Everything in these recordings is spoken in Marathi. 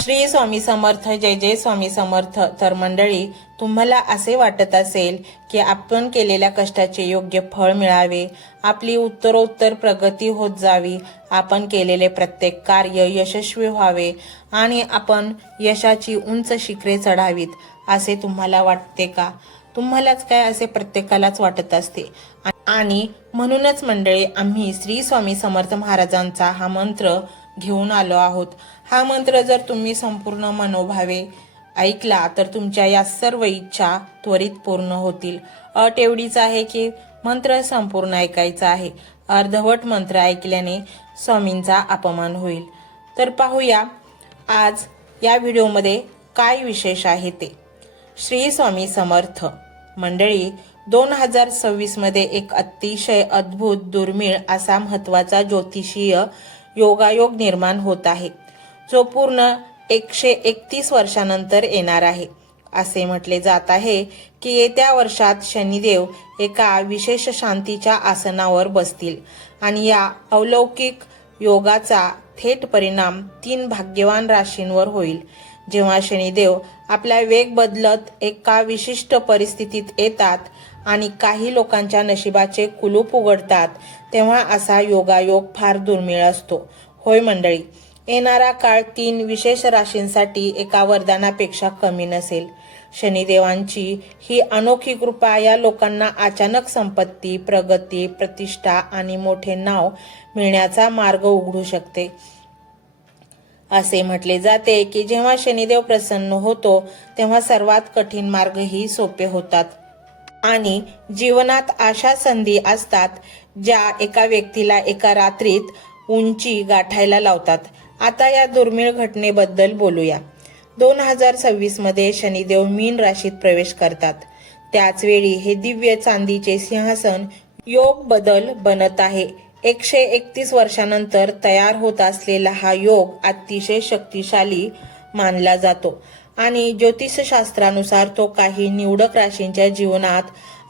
श्री स्वामी समर्थ. जय जय स्वामी समर्थ. तर मंडळी, तुम्हाला असे वाटत असेल की आपण केलेल्या कष्टाचे योग्य फळ मिळावे, आपली उत्तरोत्तर प्रगती होत जावी, आपण केलेले प्रत्येक कार्य यशस्वी व्हावे आणि आपण यशाची उंच शिखरे चढावीत, असे तुम्हाला वाटते का? तुम्हालाच काय, असे प्रत्येकालाच वाटत असते. आणि म्हणूनच मंडळी, आम्ही श्री स्वामी समर्थ महाराजांचा हा मंत्र घेऊन आलो आहोत. हा मंत्र जर तुम्ही संपूर्ण मनोभावे ऐकला तर तुमच्या या सर्व इच्छा त्वरित पूर्ण होतील. अट एवढीच आहे की मंत्र संपूर्ण ऐकायचा आहे. अर्धवट मंत्र ऐकल्याने स्वामींचा अपमान होईल. तर पाहूया आज या व्हिडिओमध्ये काय विशेष आहे ते. श्री स्वामी समर्थ. मंडळी, 2026 मध्ये एक अतिशय अद्भुत, दुर्मिळ असा महत्वाचा ज्योतिषीय योगायोग निर्माण होत आहे, जो पूर्ण 131 वर्षानंतर येणार आहे. असे म्हटले जात आहे की येत्या वर्षात शनिदेव एका विशेष शांतीच्या आसनावर बसतील आणि या अलौकिक योगाचा थेट परिणाम 3 भाग्यवान राशींवर होईल. जेव्हा शनिदेव आपला वेग बदलत एका विशिष्ट परिस्थितीत येतात आणि काही लोकांच्या नशिबाचे कुलूप उघडतात, तेव्हा असा योगायोग फार दुर्मिळ असतो. होय मंडळी, येणारा काळ 3 विशेष राशींसाठी एका वरदानापेक्षा कमी नसेल. शनिदेवांची ही अनोखी कृपा या लोकांना अचानक संपत्ती, प्रगती, प्रतिष्ठा आणि मोठे नाव मिळण्याचा मार्ग उघडू शकते. असे म्हटले जाते की जेव्हा शनिदेव प्रसन्न होतो तेव्हा सर्वात कठीण मार्गही सोपे होतात आणि जीवनात अशा संधी असतात ज्या एका व्यक्तीला एका रात्रीत उंची गाठायला लावतात. आता या दुर्मिळ घटनेबद्दल बोलूया. 2026 मध्ये शनिदेव मीन राशीत प्रवेश करतात. त्याच वेळी हे दिव्य चांदीचे सिंहासन योग बदल बनत आहे. 131 वर्षानंतर तयार होत असलेला हा योग अतिशय शक्तिशाली मानला जातो आणि ज्योतिषशास्त्रानुसार तो काही निवडक राशींच्या जीवनात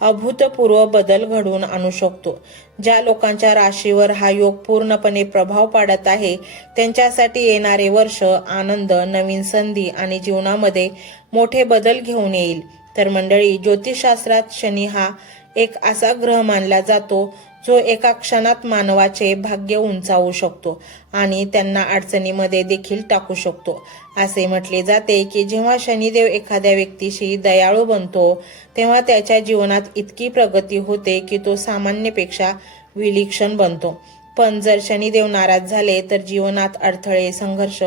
अभूतपूर्व बदल घडवून आणू शकतो. ज्या लोकांच्या राशीवर हा योग पूर्णपणे प्रभाव पाडत आहे त्यांच्यासाठी येणारे वर्ष आनंद, नवीन संधी आणि जीवनामध्ये मोठे बदल घेऊन येईल. तर मंडळी, ज्योतिषशास्त्रात शनी हा एक असा ग्रह मानला जातो जो एका क्षणात मानवाचे भाग्य उंचावू शकतो आणि त्यांना अडचणीमध्ये देखील टाकू शकतो. असे म्हटले जाते की जेव्हा शनिदेव एखाद्या व्यक्तीशी दयाळू बनतो तेव्हा त्याच्या जीवनात इतकी प्रगती होते की तो सामान्यपेक्षा विलक्षण बनतो. पण जर शनिदेव नाराज झाले तर जीवनात अडथळे, संघर्ष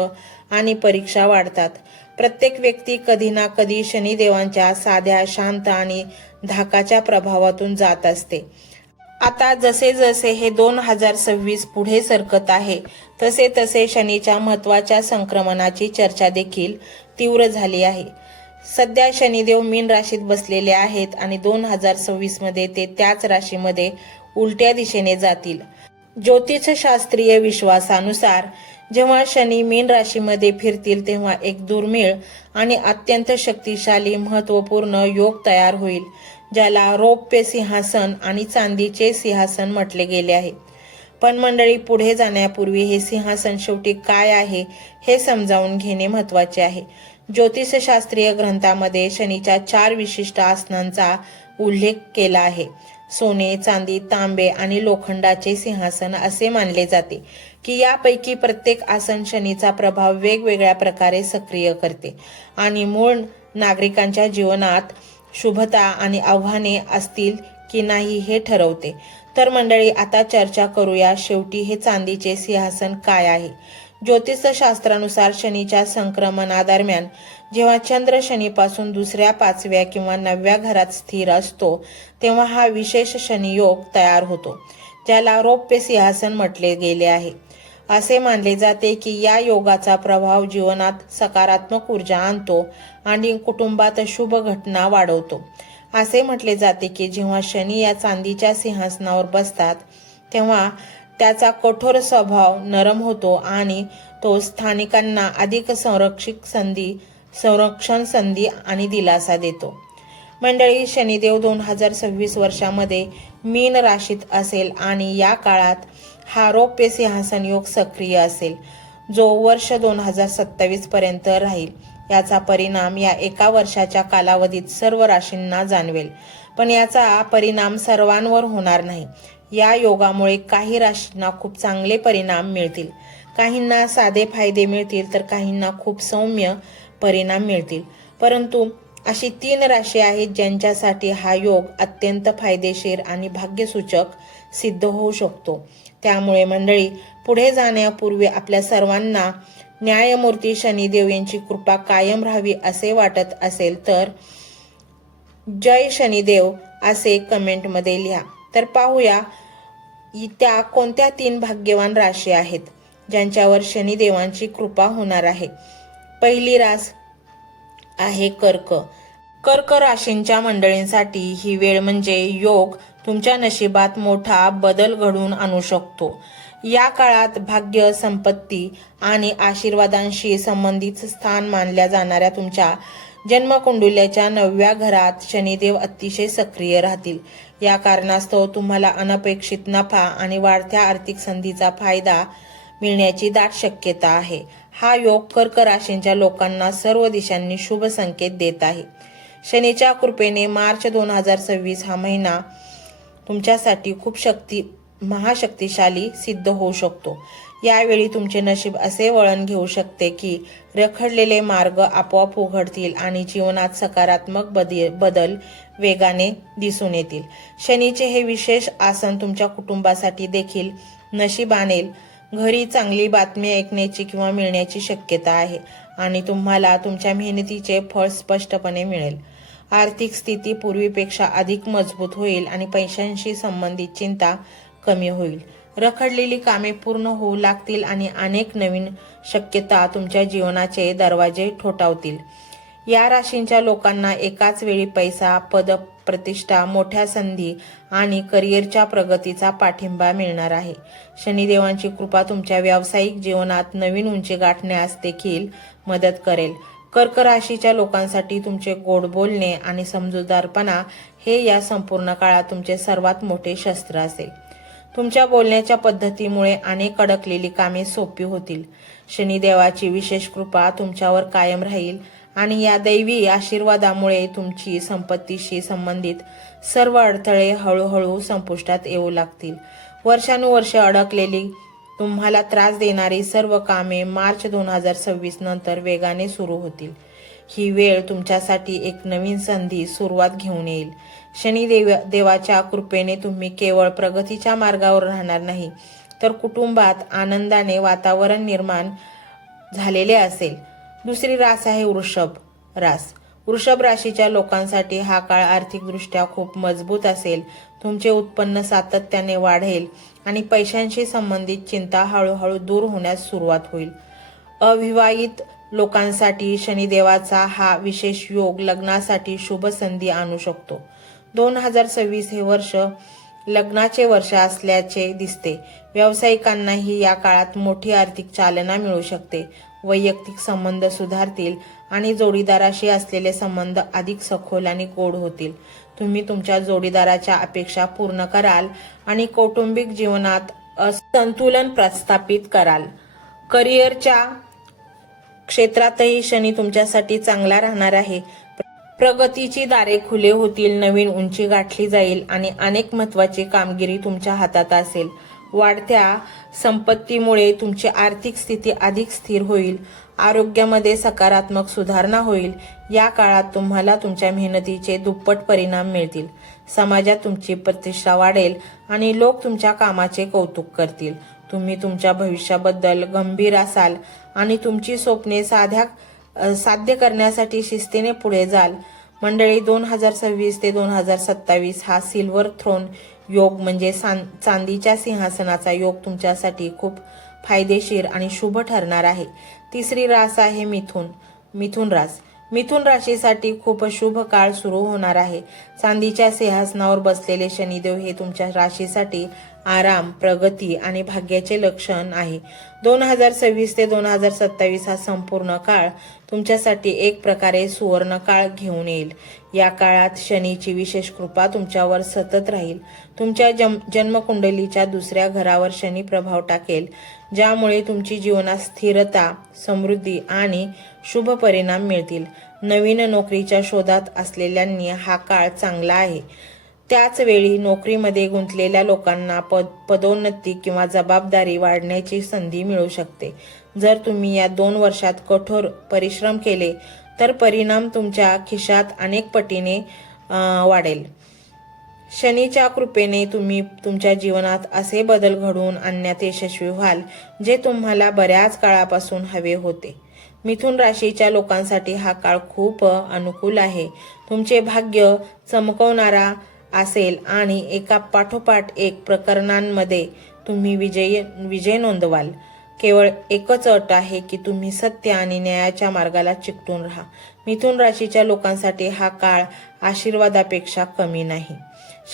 आणि परीक्षा वाढतात. प्रत्येक व्यक्ती कधी ना कधी शनिदेवांच्या साध्या, शांत आणि धाकाच्या प्रभावातून जात असते. आता जसे जसे हे 2026 पुढे सरकत आहे तसे तसे शनीच्या महत्वाच्या संक्रमणाची चर्चा देखील तीव्र झाली आहे. सध्या शनिदेव मीन राशीत बसलेले आहेत आणि 2026 मध्ये ते त्याच राशीमध्ये उलट्या दिशेने जातील. ज्योतिषशास्त्रीय विश्वासानुसार जेव्हा शनी मीन राशीमध्ये फिरतील तेव्हा एक दुर्मिळ आणि अत्यंत शक्तिशाली, महत्वपूर्ण योग तयार होईल, ज्याला रौप्य सिंहासन आणि चांदीचे सिंहासन म्हटले गेले आहे. पण मंडळी, पुढे जाण्यापूर्वी हे सिंहासन शेवटी काय आहे हे समजावून घेणे महत्वाचे आहे. ज्योतिषशास्त्रीय ग्रंथामध्ये शनीच्या 4 विशिष्ट आसनांचा उल्लेख केला आहे. सोने, चांदी, तांबे आणि लोखंडाचे सिंहासन असे मानले जाते की यापैकी प्रत्येक आसन शनीचा प्रभाव वेगवेगळ्या प्रकारे सक्रिय करते आणि मूळ नागरिकांच्या जीवनात शुभता आणि आव्हाने असतील की नाही हे ठरवते. तर मंडळी, आता चर्चा करूया शेवटी हे चांदीचे सिंहासन काय आहे. ज्योतिषशास्त्रानुसार शनीच्या संक्रमणादरम्यान जेव्हा चंद्र शनीपासून दुसऱ्या, 5व्या किंवा 9व्या घरात स्थिर असतो तेव्हा हा विशेष शनियोग तयार होतो, ज्याला रौप्य सिंहासन म्हटले गेले आहे. असे मानले जाते की या योगाचा प्रभाव जीवनात सकारात्मक ऊर्जा आणतो आणि कुटुंबात शुभ घटना वाढवतो. असे म्हटले जाते की जेव्हा शनी या चांदीच्या सिंहासनावर बसतात तेव्हा त्याचा कठोर स्वभाव नरम होतो आणि तो स्थानिकांना अधिक संरक्षण संधी आणि दिलासा देतो. मंडळी, शनिदेव 2026 वर्षामध्ये मीन राशीत असेल आणि या काळात हा रौप्य सिंहासन योग सक्रिय असेल. जो वर्ष 2027 पर्यंत राहील. याचा परिणाम या एका वर्षाच्या कालावधीत सर्व राशींना जाणवेल, पण याचा परिणाम सर्वांवर होणार नाही. या योगामुळे काही राशींना खूप चांगले परिणाम मिळतील, काहींना साधे फायदे मिळतील तर काहींना खूप सौम्य परिणाम मिळतील. परंतु अशी 3 राशी आहेत ज्यांच्यासाठी हा योग अत्यंत फायदेशीर आणि भाग्यसूचक सिद्ध होऊ शकतो. त्यामुळे मंडळी, पुढे जाण्यापूर्वी आपल्या सर्वांना न्यायमूर्ती शनिदेव यांची कृपा कायम राहावी असे वाटत असेल तर जय शनिदेव असे कमेंटमध्ये लिहा. तर पाहूया त्या कोणत्या 3 भाग्यवान राशी आहेत ज्यांच्यावर शनिदेवांची कृपा होणार आहे. पहिली रास आहे कर्क. कर्क राशींच्या मंडळींसाठी ही वेळ म्हणजे योग तुमच्या नशिबात मोठा बदल घडवून आणू शकतो. या काळात भाग्य, संपत्ती आणि आशीर्वादांशी संबंधित स्थान मानल्या जाणाऱ्या तुमच्या जन्मकुंडल्याच्या 9व्या घरात शनिदेव अतिशय सक्रिय राहतील. या कारणास्तव तुम्हाला अनपेक्षित नफा आणि वाढत्या आर्थिक संधीचा फायदा मिळण्याची दाट शक्यता आहे. हा योग कर्क राशींच्या लोकांना सर्व दिशांनी शुभ संकेत देत आहे. शनीच्या कृपेने मार्च 2026 हा महिना तुमच्यासाठी खूप महाशक्तिशाली सिद्ध होऊ शकतो. यावेळी तुमचे नशीब असे वळण घेऊ शकते की रखडलेले मार्ग आपोआप उघडतील आणि जीवनात सकारात्मक बदल वेगाने दिसून येतील. शनीचे हे विशेष आसन तुमच्या कुटुंबासाठी देखील नशीब आणेल. घरी चांगली बातमी ऐकण्याची किंवा मिळण्याची शक्यता आहे आणि तुम्हाला तुमच्या मेहनतीचे फळ स्पष्टपणे मिळेल. आर्थिक स्थिती पूर्वीपेक्षा अधिक मजबूत होईल आणि पैशांशी संबंधित चिंता कमी होईल. रखडलेली कामे पूर्ण होऊ लागतील आणि अनेक नवीन शक्यता तुमच्या जीवनाचे दरवाजे ठोठावतील. या राशींच्या लोकांना एकाच वेळी पैसा, पद, प्रतिष्ठा, मोठ्या संधी आणि करिअरच्या प्रगतीचा पाठिंबा मिळणार आहे. शनिदेवांची कृपा तुमच्या व्यावसायिक जीवनात नवीन उंची गाठण्यास देखील मदत करेल. कर्क राशीच्या लोकांसाठी तुमचे गोड बोलणे आणि समजूतदारपणा हे या संपूर्ण काळात तुमचे सर्वात मोठे शस्त्र असेल. तुमच्या बोलण्याच्या पद्धतीमुळे अनेक अडकलेली कामे सोपी होतील. शनिदेवाची विशेष कृपा तुमच्यावर कायम राहील आणि या दैवी आशीर्वादामुळे तुमची संपत्तीशी संबंधित सर्व अडथळे हळूहळू संपुष्टात येऊ लागतील. वर्षानुवर्षे अडकलेली, तुम्हाला त्रास देणारी सर्व कामे मार्च 2026 नंतर वेगाने सुरू होतील. ही वेळ तुमच्यासाठी एक नवीन संधी सुरुवात घेऊन येईल. शनिदेवाच्या कृपेने तुम्ही केवळ प्रगतीच्या मार्गावर राहणार नाही तर कुटुंबात आनंदाने वातावरण निर्माण झालेले असेल. दुसरी रास आहे वृषभ रास. वृषभ राशीच्या लोकांसाठी हा काळ आर्थिकदृष्ट्या खूप मजबूत असेल. तुमचे उत्पन्न सातत्याने वाढेल आणि पैशांशी संबंधित चिंता हळूहळू दूर होण्यास सुरुवात होईल. अविवाहित लोकांसाठी शनिदेवाचा हा विशेष योग लग्नासाठी शुभ संधी आणू शकतो. 2026 हे वर्ष लग्नाचे वर्ष असल्याचे दिसते. व्यावसायिकांनाही या काळात मोठी आर्थिक चालना मिळू शकते. वैयक्तिक संबंध सुधारतील आणि जोडीदाराशी असलेले संबंध अधिक सखोल आणि गोड होतील. तुम्ही तुमच्या जोडीदाराच्या अपेक्षा पूर्ण कराल आणि कौटुंबिक जीवनात संतुलन प्रस्थापित कराल. करिअरच्या क्षेत्रातही शनी तुमच्यासाठी चांगला राहणार आहे. प्रगतीची दारे खुले होतील, नवीन उंची गाठली जाईल आणि अनेक महत्त्वाची कामगिरी तुमच्या हातात असेल. वाढत्या संपत्तीमुळे तुमची आर्थिक स्थिती अधिक स्थिर होईल. आरोग्यामध्ये सकारात्मक सुधारणा होईल. या काळात तुम्हाला तुमच्या मेहनतीचे दुप्पट परिणाम मिळतील. समाजात तुमची प्रतिष्ठा वाढेल आणि लोक तुमच्या कामाचे कौतुक करतील. तुम्ही तुमच्या भविष्याबद्दल गंभीर असाल आणि तुमची स्वप्ने साध्य करण्यासाठी शिस्तीने पुढे जाल. मंडळी, 2026 ते 2027 हा सिल्वर थ्रोन योग म्हणजे चांदीच्या सिंहासनाचा योग तुमच्यासाठी खूप फायदेशीर आणि शुभ ठरणार आहे. तिसरी रास आहे मिथुन रास. मिथुन राशीसाठी खूप शुभ काळ सुरू होणार आहे. चांदीच्या सिंहासनावर बसलेले शनिदेव हे तुमच्या राशीसाठी आराम, प्रगती आणि भाग्याचे लक्षण आहे. 2026 ते 2027 हा संपूर्ण काळ तुमच्यासाठी एक प्रकारे सुवर्ण काळ घेऊन येईल. या काळात शनीची विशेष कृपा तुमच्यावर सतत राहील. तुमच्या जन्मकुंडलीच्या 2ऱ्या घरावर शनी प्रभाव टाकेल, ज्यामुळे तुमची जीवनात स्थिरता, समृद्धी आणि शुभ परिणाम मिळतील. नवीन नोकरीच्या शोधात असलेल्यांनी हा काळ चांगला आहे. त्याच वेळी नोकरीमध्ये गुंतलेल्या लोकांना पदोन्नती किंवा जबाबदारी वाढण्याची संधी मिळू शकते. जर तुम्ही या 2 वर्षात कठोर परिश्रम केले तर परिणाम तुमच्या खिशात अनेक पटीने वाढेल. शनीच्या कृपेने तुम्ही तुमच्या जीवनात असे बदल घडवून आणण्यात यशस्वी व्हाल जे तुम्हाला बऱ्याच काळापासून हवे होते. मिथुन राशीच्या लोकांसाठी हा काळ खूप अनुकूल आहे. तुमचे भाग्य चमकवणारा असेल आणि एका पाठोपाठ एक प्रकरणांमध्ये तुम्ही विजय नोंदवाल. केवळ एकच अट आहे की तुम्ही सत्य आणि न्यायाच्या मार्गाला चिकटून राहा. मिथुन राशीच्या लोकांसाठी हा काळ आशीर्वादापेक्षा कमी नाही.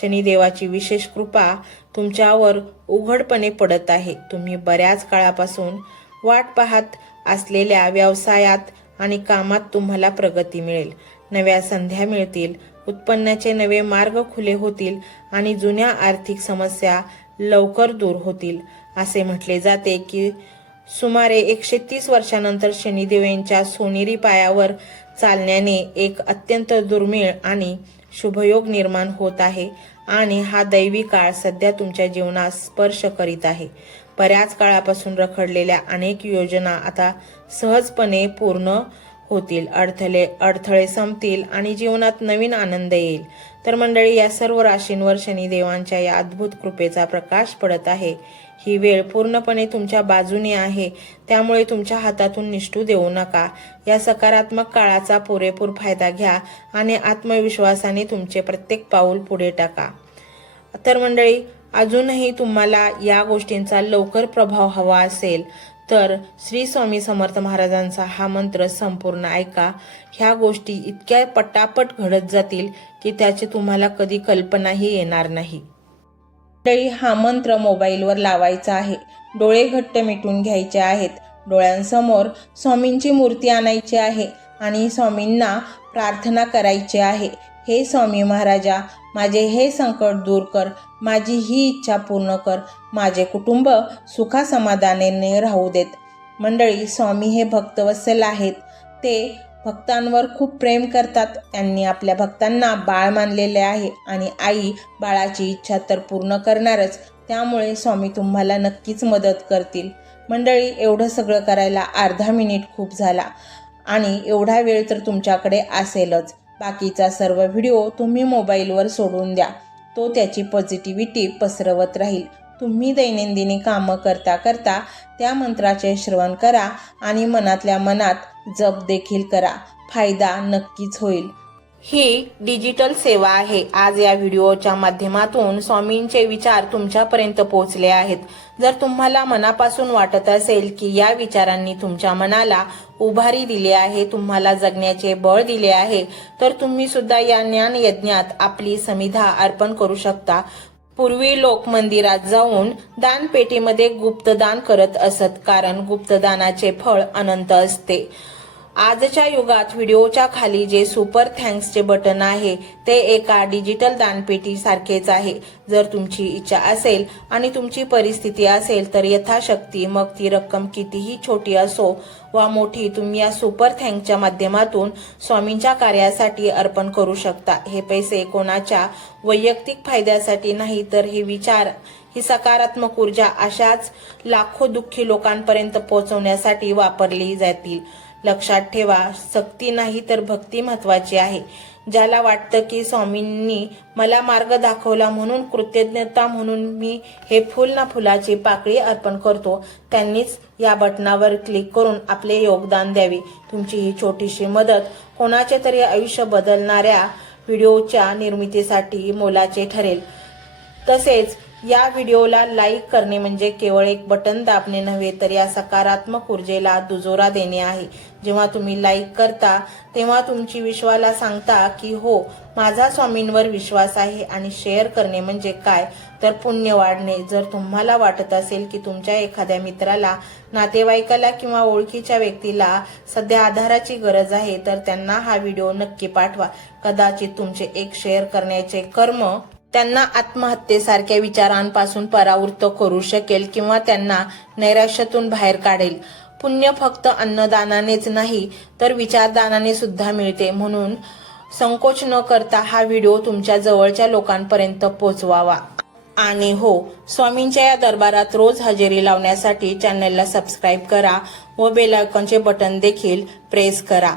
शनिदेवाची विशेष कृपा तुमच्यावर उघडपणे पडत आहे. तुम्ही बऱ्याच काळापासून वाट पाहत असलेल्या व्यवसायात आणि कामात तुम्हाला प्रगती मिळेल. नव्या संध्या मिळतील, उत्पन्नाचे नवे मार्ग खुले होतील आणि जुन्या आर्थिक समस्या लवकर दूर होतील. असे म्हटले जाते की सुमारे 130 वर्षांनंतर शनिदेव यांच्या सोनेरी पायावर चालण्याने एक अत्यंत दुर्मिळ आणि शुभयोग निर्माण होत आहे आणि हा दैवी काळ सध्या तुमच्या जीवनात स्पर्श करीत आहे. बऱ्याच काळापासून रखडलेल्या अनेक योजना आता सहजपणे पूर्ण होतील. अडथळे संपतील आणि जीवनात नवीन आनंद येईल. तर मंडळी, या सर्व राशींवर शनिदेवांच्या या अद्भुत कृपेचा प्रकाश पडत आहे. ही वेळ पूर्णपणे तुमच्या बाजूने आहे, त्यामुळे तुमच्या हातातून निष्ठू देऊ नका. या सकारात्मक काळाचा पुरेपूर फायदा घ्या आणि आत्मविश्वासाने तुमचे प्रत्येक पाऊल पुढे टाका. तर मंडळी, अजूनही तुम्हाला या गोष्टींचा लवकर प्रभाव हवा असेल तर श्री स्वामी समर्थ महाराजांचा हा मंत्र संपूर्ण ऐका. ह्या गोष्टी इतक्या पटापट घडत जातील की त्याची तुम्हाला कधी कल्पनाही येणार नाही. हा मंत्र मोबाईलवर लावायचा आहे. डोळे घट्ट मिटून घ्यायचे आहेत. डोळ्यांसमोर स्वामींची मूर्ती आणायची आहे आणि स्वामींना प्रार्थना करायची आहे. हे स्वामी महाराजा, माझे हे संकट दूर कर, माझी ही इच्छा पूर्ण कर, माझे कुटुंब सुखासमाधानाने राहू देत. मंडळी, स्वामी हे भक्तवत्सल आहेत. ते भक्तांवर खूप प्रेम करतात. त्यांनी आपल्या भक्तांना बाळ मानलेले आहे आणि आई बाळाची इच्छा तर पूर्ण करणारच. त्यामुळे स्वामी तुम्हाला नक्कीच मदत करतील. मंडळी, एवढं सगळं करायला अर्धा मिनिट खूप झाला आणि एवढा वेळ तर तुमच्याकडे असेलच. बाकीचा सर्व व्हिडिओ तुम्ही मोबाईलवर सोडून द्या. तो त्याची पॉझिटिव्हिटी पसरवत राहील. तुम्ही दैनंदिनी कामं करता करता त्या मंत्राचे श्रवण करा आणि मनातल्या मनात जप देखील करा. फायदा नक्कीच होईल. ही डिजिटल सेवा आहे. आज या व्हिडिओच्या माध्यमातून स्वामींचे विचार तुमच्यापर्यंत पोहोचले आहेत. जर तुम्हाला मनापासून वाटत असेल की या विचारांनी तुमच्या मनाला उभारी दिली आहे, तुम्हाला जगण्याचे बळ दिले आहे, तर तुम्ही सुद्धा या ज्ञान यज्ञात आपली समिधा अर्पण करू शकता. पूर्वी लोक मंदिरात जाऊन दानपेटीमध्ये गुप्तदान करत असत, कारण गुप्तदानाचे फळ अनंत असते. आजच्या युगात व्हिडिओच्या खाली जे सुपर थँक्सचे बटन आहे ते एका डिजिटल दानपेटी सारखेच आहे. जर तुमची इच्छा असेल आणि तुमची परिस्थिती असेल तर यथाशक्ती, मग ती रक्कम कितीही छोटी असो वा मोठी, तुम्ही या सुपर थँक्सच्या माध्यमातून स्वामींच्या कार्यासाठी अर्पण करू शकता. हे पैसे कोणाच्या वैयक्तिक फायद्यासाठी नाही, तर हे विचार, ही सकारात्मक ऊर्जा अशाच लाखो दुःखी लोकांपर्यंत पोहोचवण्यासाठी वापरली जातील. लक्षात ठेवा, सक्ती नाही तर भक्ती महत्वाची आहे. ज्याला वाटतं की स्वामींनी मला मार्ग दाखवला म्हणून कृतज्ञता म्हणून मी हे फुल ना फुलाची पाकळी अर्पण करतो, त्यांनीच या बटनावर क्लिक करून आपले योगदान द्यावे. तुमची ही छोटीशी मदत कोणाचे तरी आयुष्य बदलणाऱ्या व्हिडिओच्या निर्मितीसाठी मोलाचे ठरेल. तसेच या व्हिडिओला लाईक करणे म्हणजे केवळ एक बटन दाबणे नव्हे, तर या सकारात्मक ऊर्जेला दुजोरा देणे आहे. जेव्हा तुम्ही लाईक करता तेव्हा तुमची विश्वाला सांगता की हो, माझा स्वामींवर विश्वास आहे आणि शेअर करणे म्हणजे काय तर पुण्य वाढणे. जर तुम्हाला वाटत असेल की तुमच्या एखाद्या मित्राला, नातेवाईकाला किंवा ओळखीच्या व्यक्तीला सध्या आधाराची गरज आहे तर त्यांना हा व्हिडिओ नक्की पाठवा. कदाचित तुमचे एक शेअर करण्याचे कर्म त्यांना आत्महत्येसारख्या विचारांपासून परावृत्त करू शकेल किंवा त्यांना नैराश्यातून बाहेर काढेल. पुण्य फक्त अन्नदानानेच नाही तर विचारदानाने सुद्धा मिळते. म्हणून संकोच न करता हा व्हिडिओ तुमच्या जवळच्या लोकांपर्यंत पोहोचवावा. आणि हो, स्वामींच्या या दरबारात रोज हजेरी लावण्यासाठी चॅनलला सबस्क्राईब करा व बेल आयकॉनचे बटन देखील प्रेस करा.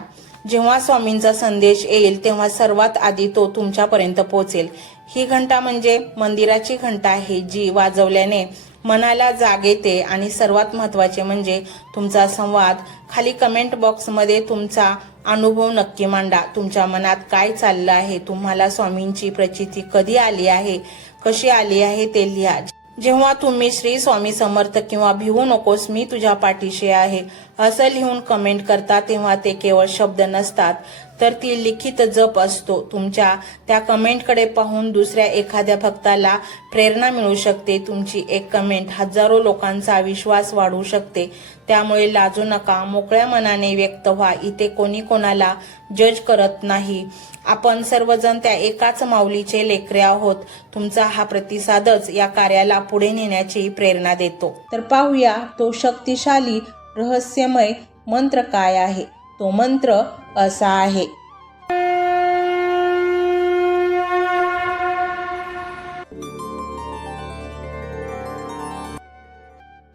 जेव्हा स्वामींचा संदेश येईल तेव्हा सर्वात आधी तो तुमच्यापर्यंत पोहोचेल. ही घंटा म्हणजे मंदिराची घंटा आहे जी वाजवल्याने मनाला जाग येते. आणि सर्वात महत्त्वाचे म्हणजे तुमचा संवाद. खाली कमेंट बॉक्समध्ये तुमचा अनुभव नक्की मांडा. तुमच्या मनात काय चाललं आहे, तुम्हाला स्वामींची प्रचिती कधी आली आहे, कशी आली आहे ते लिहा. जेव्हा तुम्ही श्री स्वामी समर्थ किंवा भिवू नकोस मी तुझ्या पाठीशी आहे असं लिहून कमेंट करता तेव्हा ते केवळ शब्द नसतात तर ती लिखित जप असतो. तुमच्या त्या कमेंटकडे पाहून दुसऱ्या एखाद्या भक्ताला प्रेरणा मिळू शकते. तुमची एक कमेंट हजारो लोकांचा विश्वास वाढवू शकते. त्यामुळे लाजू नका, मोकळ्या मनाने व्यक्त व्हा. इथे कोणी कोणाला जज करत नाही. आपण सर्वजण त्या एकाच माऊलीचे लेकरे आहोत. तुमचा हा प्रतिसादच या कार्याला पुढे नेण्याची प्रेरणा देतो. तर पाहूया तो शक्तिशाली रहस्यमय मंत्र काय आहे. तो मंत्र असा आहे.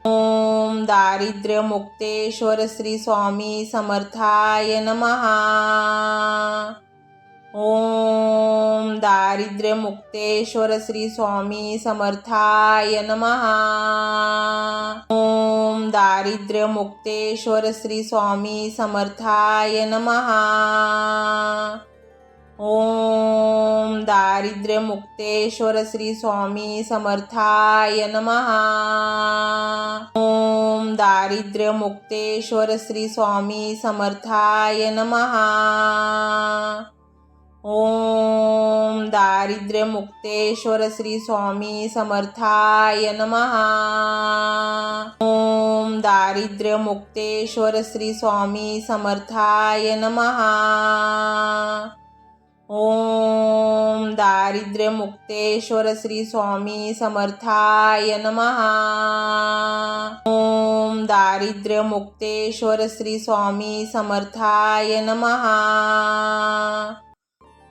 ओम दारिद्र्य मुक्तेश्वर श्री स्वामी समर्थाय नमः. ओम दारिद्र्य मुक्तेश्वर श्री स्वामी समर्थाय नमः. ओम दारिद्र्य मुक्तेश्वर श्री स्वामी समर्थाय नमः. ओम दारिद्र्य मुक्तेश्वर श्री स्वामी समर्थाय नमः. ओम दारिद्र्य मुक्तेश्वर श्री स्वामी समर्थाय नमः. ओम दारिद्र्य मुक्तेश्वर श्री स्वामी समर्थाय नमः. ओम दारिद्र्य मुक्तेश्वर श्री स्वामी समर्थाय नमः. ओम दारिद्र्य मुक्तेश्वर श्री स्वामी समर्थाय नमः. ओम दारिद्र्य मुक्तेश्वर श्री स्वामी समर्थाय नमः.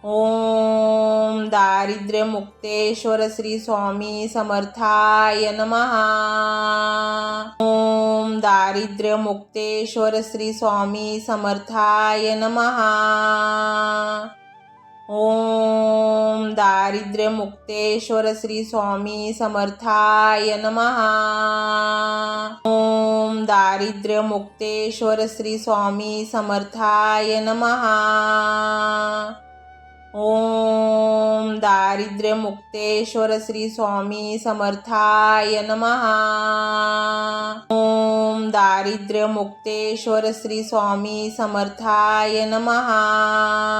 ओम दारिद्र्य मुक्तेश्वर श्री स्वामी समर्थाय नमः. ओम दारिद्र्य मुक्तेश्वर श्री स्वामी समर्थाय नमः. ओम दारिद्र्य मुक्तेश्वर श्री स्वामी समर्थाय नमः. ओम दारिद्र्य मुक्तेश्वर श्री स्वामी समर्थाय नमः. ओम दारिद्र्य मुक्तेश्वर श्री स्वामी समर्थाय नमः. ओम दारिद्र्य मुक्तेश्वर श्री स्वामी समर्थाय नमः.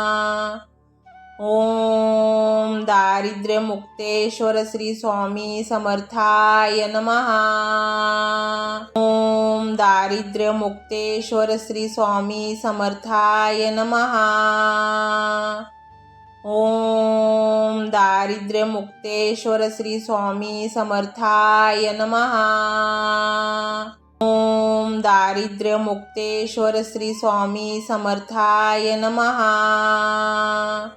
ओम दारिद्र्य मुक्तेश्वर श्री स्वामी समर्थाय नमः. ओम दारिद्र्य मुक्तेश्वर श्री स्वामी समर्थाय नमः. ओम दारिद्र्य मुक्तेश्वर श्री स्वामी समर्थाय नमः. ओम दारिद्र्य मुक्तेश्वर श्री स्वामी समर्थाय नमः.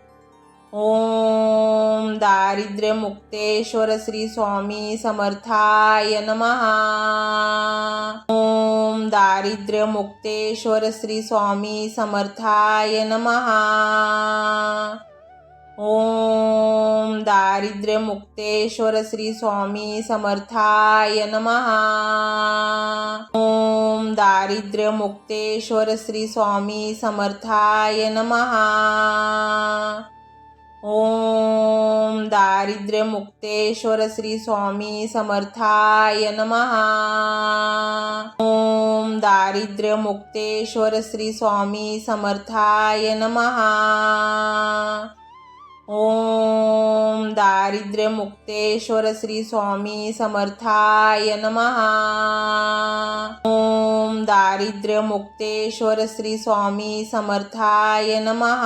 ओम दारिद्र्य मुक्तेश्वर श्री स्वामी समर्थाय नमः. ओम दारिद्र्य मुक्तेश्वर श्री स्वामी समर्थाय नमः. ओम दारिद्र्य मुक्तेश्वर श्री स्वामी समर्थाय नमः. ओम दारिद्र्य मुक्तेश्वर श्री स्वामी समर्थाय नमः. ओम दारिद्र्य मुक्तेश्वर श्री स्वामी समर्थाय नमः. ओम दारिद्र्य मुक्तेश्वर श्री स्वामी समर्थाय नमः. ओम दारिद्र्यमुक्तेश्वर श्री स्वामी समर्थाय नमः। ओम दारिद्र्यमुक्तेश्वर श्री स्वामी समर्थाय नमः।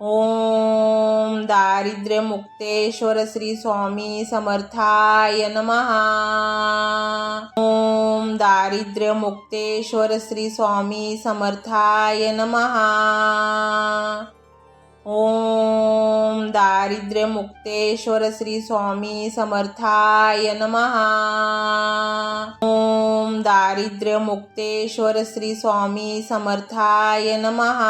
ओम दारिद्र्यमुक्तेश्वर श्री स्वामी समर्थाय नमः। ओम दारिद्र्यमुक्तेश्वर श्री स्वामी समर्थाय नमः। ओम दारिद्र्यमुक्तेश्वर श्री स्वामी समर्थाय नमः। ओम दारिद्र्यमुक्तेश्वर श्री स्वामी समर्थाय नमः।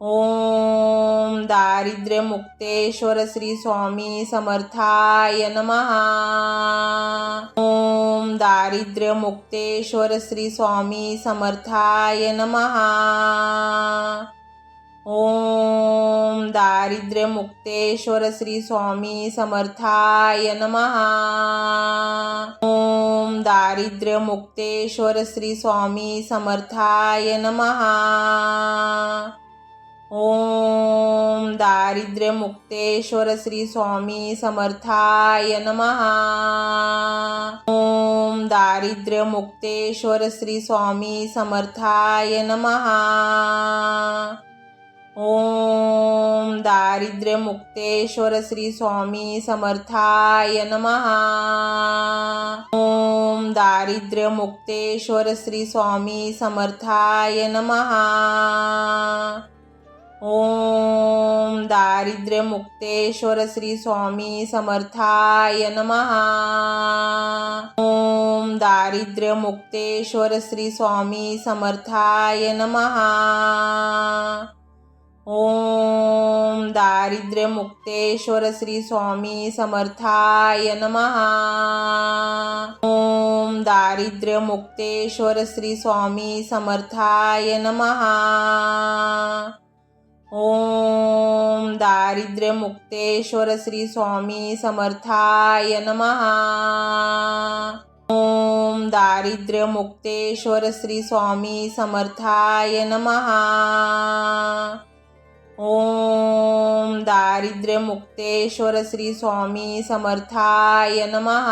ओम दारिद्र्यमुक्तेश्वर श्री स्वामी समर्थाय नमः। ओम दारिद्र्यमुक्तेश्वर श्री स्वामी समर्थाय नमः। ओम दारिद्र्यमुक्तेश्वर श्री स्वामी समर्थाय नमः। ओम दारिद्र्यमुक्तेश्वर श्री स्वामी समर्थाय नमः। ओम दारिद्र्यमुक्तेश्वर श्री स्वामी समर्थाय नमः। ओम दारिद्र्यमुक्तेश्वर श्री स्वामी समर्थाय नमः। ओम दारिद्र्यमुक्तेश्वर श्री स्वामी समर्थाय नमः। ओम दारिद्र्यमुक्तेश्वर श्री स्वामी समर्थाय नमः। ओम दारिद्र्यमुक्तेश्वर श्री स्वामी समर्थाय नमः। ओम दारिद्र्यमुक्तेश्वर श्री स्वामी समर्थाय नमः। ओम दारिद्र्यमुक्तेश्वर श्री स्वामी समर्थाय नमः। ओम दारिद्र्यमुक्तेश्वर श्री स्वामी समर्थाय नमः। ओम दारिद्र्यमुक्तेश्वर श्री स्वामी समर्थाय नमः। ओम दारिद्र्यमुक्तेश्वर श्री स्वामी समर्थाय नमः। ओम दारिद्र्यमुक्तेश्वर श्री स्वामी समर्थाय नमः।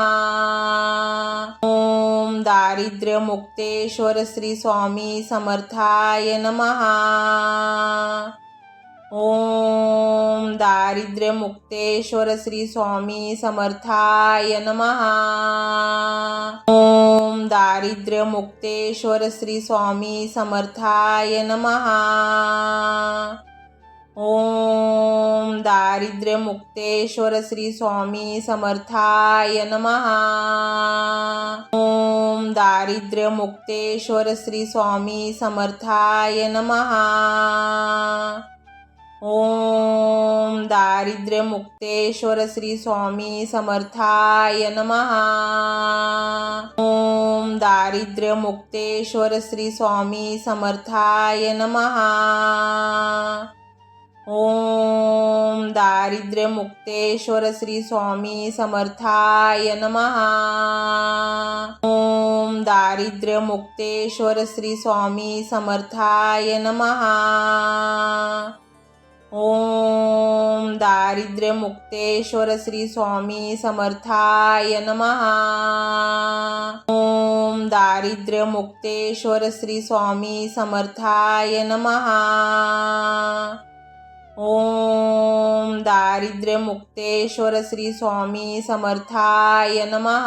ओम दारिद्र्यमुक्तेश्वर श्री स्वामी समर्थाय नमः। ओम दारिद्र्यमुक्तेश्वर श्री स्वामी समर्थाय नमः। ओम दारिद्र्यमुक्तेश्वर श्री स्वामी समर्थाय नमः। ओम दारिद्र्यमुक्तेश्वर श्री स्वामी समर्थाय नमः। ओम दारिद्र्यमुक्तेश्वर श्री स्वामी समर्थाय नमः। ओम दारिद्र्यमुक्तेश्वर श्री स्वामी समर्थाय नमः। ओम दारिद्र्यमुक्तेश्वर श्री स्वामी समर्थाय नमः। ओम दारिद्र्यमुक्तेश्वर श्री स्वामी समर्थाय नमः। ओम दारिद्र्यमुक्तेश्वर श्री स्वामी समर्थाय नमः। ओम दारिद्र्यमुक्तेश्वर श्री स्वामी समर्थाय नमः। ओम दारिद्र्यमुक्तेश्वर श्री स्वामी समर्थाय नमः। ओम दारिद्र्यमुक्तेश्वर श्री स्वामी समर्थाय नमः।